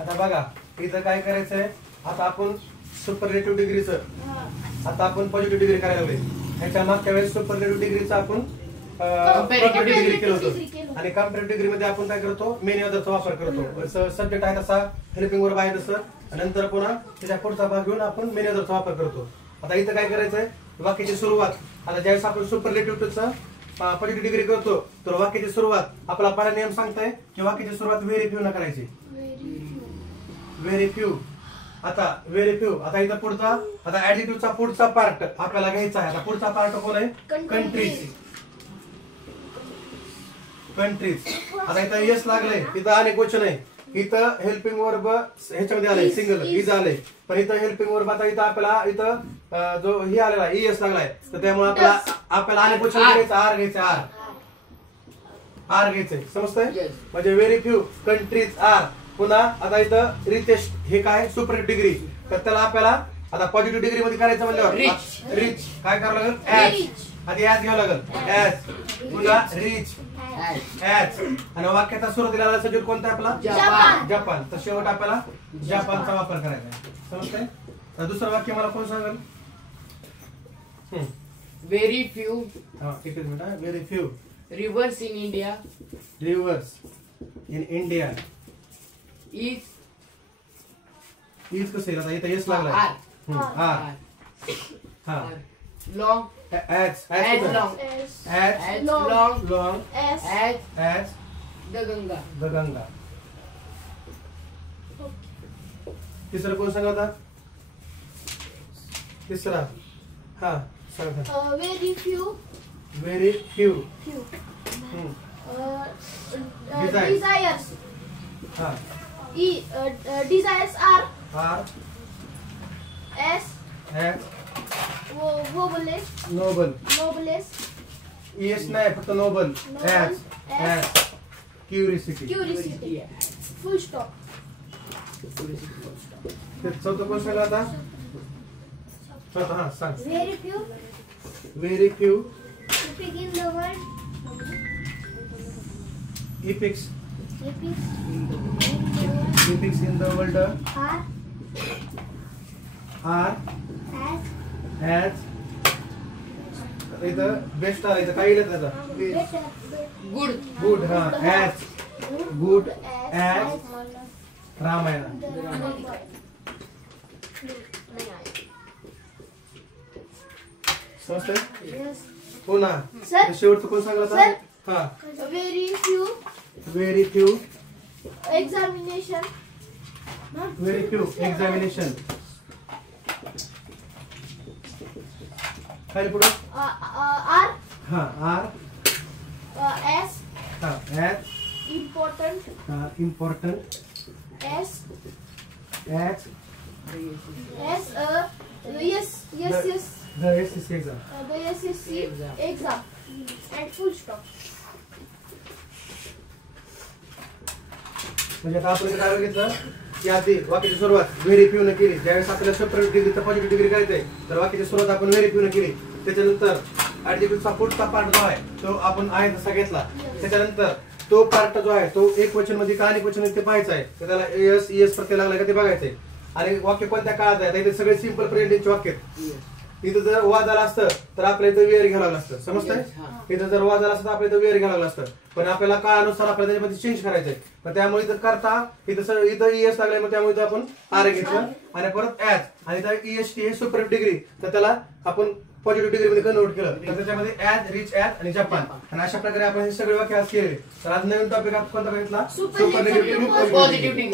आता बघा इथं काय करायचंय, आता आपण सुपरलेटिव्ह डिग्रीचं आता आपण पॉझिटिव्ह डिग्री करायला लागलोय. ह्याच्या मागच्या वेळेस सुपरलेटिव्ह डिग्रीचं आपण कंपॅरेटिव्ह डिग्री केलं होतं आणि कंपॅरेटिव्ह डिग्री मध्ये आपण काय करतो, मेनी ऑर्डरचा वापर करतो. सब्जेक्ट आहे तसा, हेल्पिंग वर्ब आहे तसं, नंतर पुन्हा त्याच्या पुढचा भाग घेऊन आपण मेनी ऑर्डरचा वापर करतो. आता इथं काय करायचंय, वाक्याची सुरुवात. आता ज्यावेळेस आपण सुपरलेटिव्हचं पॉझिटिव्ह डिग्री करतो तर वाक्याची सुरुवात आपला पहिला नियम सांगताय की वाक्याची सुरुवात व्हेरी फ्यू न करायची. Very few. आता व्हेरी फ्यू. आता इथं पुढचा, आता ऍडिटिव्हचा पुढचा पार्ट आपल्याला घ्यायचा आहे. आता पुढचा पार्ट कोण आहे, कंट्रीज. कंट्रीज. आता इथं यस लागलंय, इथं अनेक क्वेश्चन आहे. इथं हेल्पिंग वर्ब ह्याच्यामध्ये आलंय, सिंगल इज आलंय, पण इथं हेल्पिंग वर्ब आता इथं आपल्याला इथं जो हे आलेला एस लागलाय, तर त्यामुळे आपल्याला अनेक क्वेश्चन घ्यायचं. आर घ्यायचं, आर घ्यायचंय. समजतंय? म्हणजे व्हेरी फ्यू कंट्रीज आर. पुन्हा आता इथं रिचेस्ट, हे काय सुपर डिग्री, तर त्याला आपल्याला आता पॉझिटिव्ह डिग्री मध्ये करायचं म्हणल्यावर रिच काय करावं लागेल, ऍज. आधी ऍज घ्यावं लागेल, ऍज. पुन्हा रिच, ऍज. आणि वाक्याचा सुरुवातीला सब्जेक्ट कोणता आपला, जपान. तर शेवट आपल्याला जपानचा वापर करायचा आहे. समजतंय? तर दुसरं वाक्य मला कोण सांगाल. Very few. हा एकच minute. Very few reverse in India. Reverse in India. Is कसं येईल, आता इथं यस लागलाय, आर. हा long. as long as the Ganga. तिसरा कोण सांगा होता, तिसरा. हा सांगा. Very few. Desires. हा Desires are as nobles. Yes नाही, फक्त Nobel. as curiosity. Full stop. चौथा कोण सांगा आता, चौथा. हा सांग. Very few. Epic in the world. Epics Epics in the world are as इथं बेस्ट आहे. इथं काय लिहिलं त्याचा, गुड. हा as good as रामायण. समजतंय? पुन्हा शेवटचं कोण सांगला होता. हा very few examination. खाली पुढे are हा as important as yes the SSC exam and full stop. म्हणजे आता आपण काय बघितलं की आधी वाक्याची सुरुवात व्हेरी फ्यू न केली. ज्यावेळेस आपल्याला सुपर डिग्रीचा पॉझिटिव्ह डिग्री करायचंय तर वाक्याची सुरुवात आपण व्हेरी फ्यू न केली. त्याच्यानंतर ऍडिटिव्हचा पुढचा पार्ट जो आहे तो आपण आहे तसा घेतला. त्याच्यानंतर तो पार्ट जो आहे तो एक वचन मध्ये का अनेक वचन ते पाहायचा आहे, तर त्याला एस प्रत्यय लागला का ते बघायचंय. आणि वाक्य कोणत्या काळात आहे, इथे सगळे सिंपल प्रेझेंटचे वाक्य. इथं जर वाद आला असतं तर आपल्या इथं वेअर घ्यावं लागलं असतं. समजतंय? इथं जर वाद आला असतं तर आपल्या इथं वेअर घ्यावं लागलं असतं, पण आपल्याला काळानुसार आपल्याला त्याच्यामध्ये चेंज करायचंय. पण त्यामुळे इथं करता इथं ES लागलाय, मग त्यामुळे इथं आपण आर घेतलं आणि परत ऍज. आणि इथं EST हे सुपर डिग्री, तर त्याला आपण पॉझिटिव्ह डिग्री मध्ये कन्वर्ट केलं. तर त्याच्यामध्ये ऍज, रिच, ऍज आणि जपान. आणि अशा प्रकारे आपण हे सगळे वाक्य आज केले. तर आज नवीन टॉपिक कोणता बघितला, सुपर डिग्री.